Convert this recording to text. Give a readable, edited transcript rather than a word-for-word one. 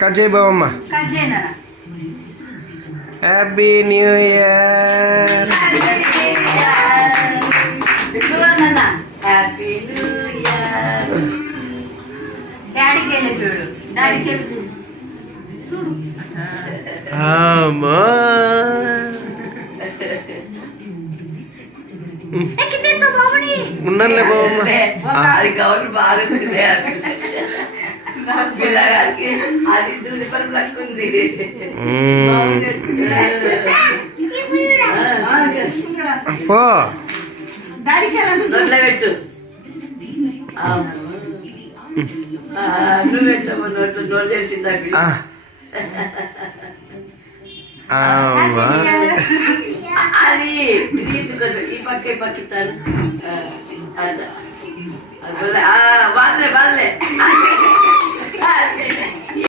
Cut చేయి బావమ్మ. Cut చేయనా. Happy new year. Happy new year. డాడీకి వెళ్ళి చూడు, డాడీకి వెళ్ళి చూడు, చూడు. అమ్మా ఉన్నానులే బావమ్మ. అది గౌరవ బాగా పిల్లగారికి అది దూది పరుపు లక్కుంది. పో నోట్లో పెట్టు. నువ్వు పెట్టమ్మా నోట్లో. నోట్ చేసిందా అది కొంచెం ఈ పక్క పక్కిస్తాను. బాధలే బాధలే